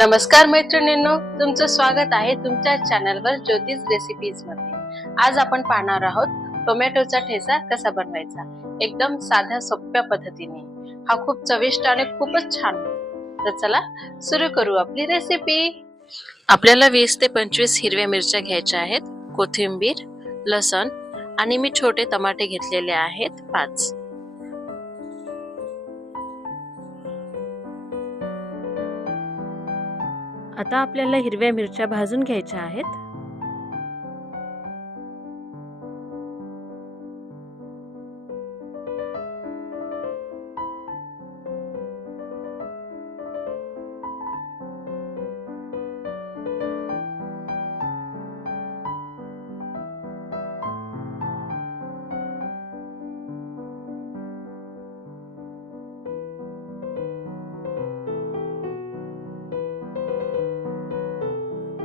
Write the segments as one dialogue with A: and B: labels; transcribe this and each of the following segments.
A: नमस्कार मैत्रिणींनो तुमचं स्वागत आहे तुमच्या चॅनलवर ज्योतिष रेसिपीजमध्ये. आज आपण पाहणार आहोत टोमॅटोचा ठेचा कसा बनवायचा? एकदम साध्या सोप्या पद्धतीने. हा खूप चविष्ट आणि खूपच छान होतो. तर चला सुरू करू आपली रेसिपी आपल्याला वीस ते पंचवीस हिरव्या मिरच्या घ्यायच्या आहेत कोथिंबीर लसण आणि मी छोटे टमाटे घेतलेले आहेत पाच. आता आपल्याला हिरव्या मिरच्या भाजून घ्यायच्या आहेत.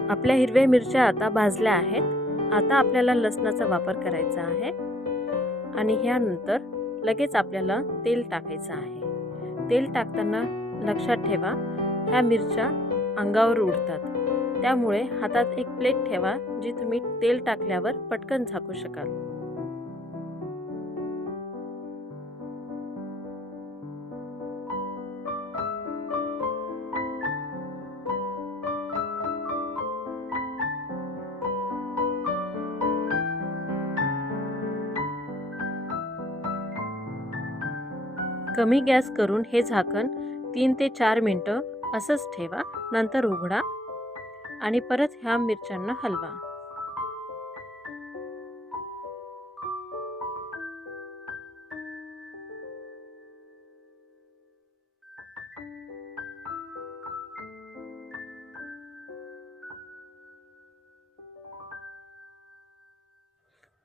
A: आपल्या हिरव्या मिरच्या आता भाजल्या आहेत. आता आपल्याला लसणाचा वापर करायचा आहे. आणि ह्यानंतर लगेच आपल्याला तेल टाकायचं आहे. तेल टाकताना लक्षात ठेवा ह्या मिरच्या अंगावर उडतात. त्यामुळे हातात एक प्लेट ठेवा जी तुम्ही तेल टाकल्यावर पटकन झाकू शकाल. कमी गॅस करून हे झाकण तीन ते चार मिनटं असंच ठेवा नंतर उघडा आणि परत ह्या मिरच्यांना हलवा.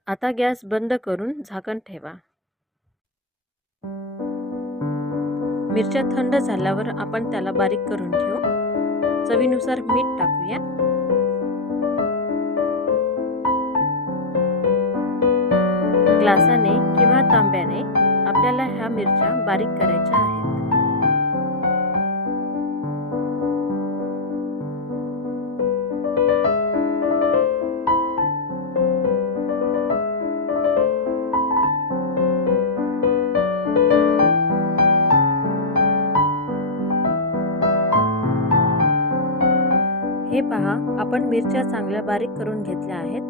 A: आता गॅस बंद करून झाकण ठेवा. मिरच्या थंड झाल्यावर आपण त्याला बारीक करून घेऊ. चवीनुसार मीठ टाकूया. ग्लासाने किंवा तांब्याने आपल्याला ह्या मिरच्या बारीक करायच्या आहेत. हे पहा आपण मिरच्या चांगल्या बारीक करून घेतल्या आहेत.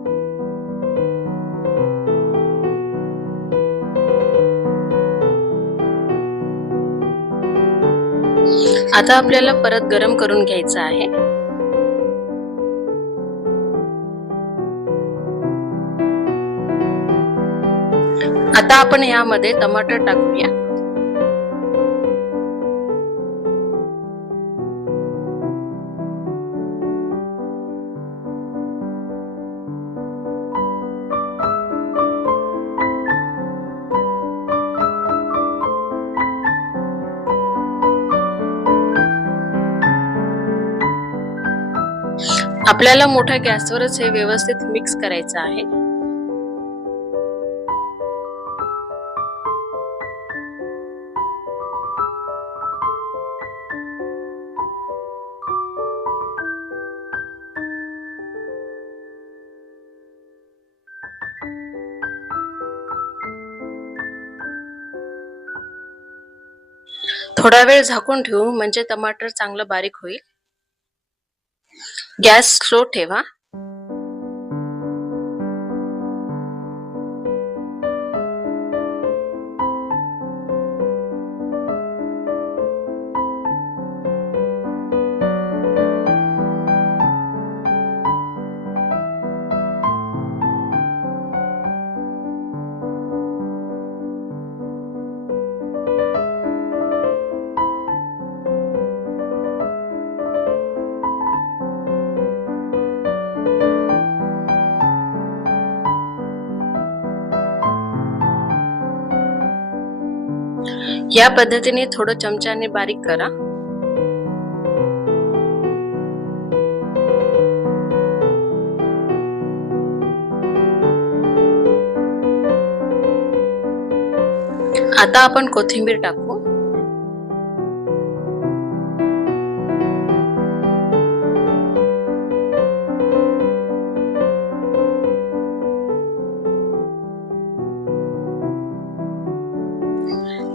A: आता आपल्याला परत गरम करून घ्यायचं आहे. आता आपण यामध्ये टमाटर टाकूया. आपल्याला मोठ्या गॅसवरच हे व्यवस्थित मिक्स करायचं आहे. थोडा वेळ झाकून ठेवू म्हणजे टमाटर चांगलं बारीक होईल. गॅस स्लो ठेवा. या पद्धतीने थोडं चमच्याने बारीक करा. आता आपण कोथिंबीर टाकू.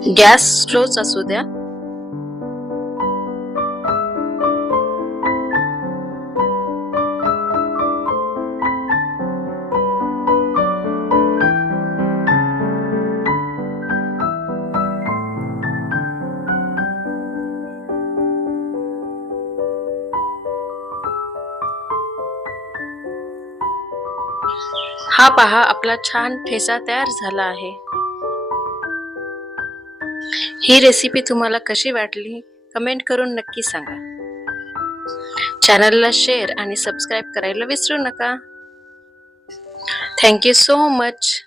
A: गॅस स्लोच असू द्या. हा पहा आपला छान ठेचा तयार झाला आहे. ही रेसिपी तुम्हाला कशी वाटली कमेंट करून नक्की सांगा. चॅनलला शेअर आणि सबस्क्राईब करायला विसरू नका. Thank you so much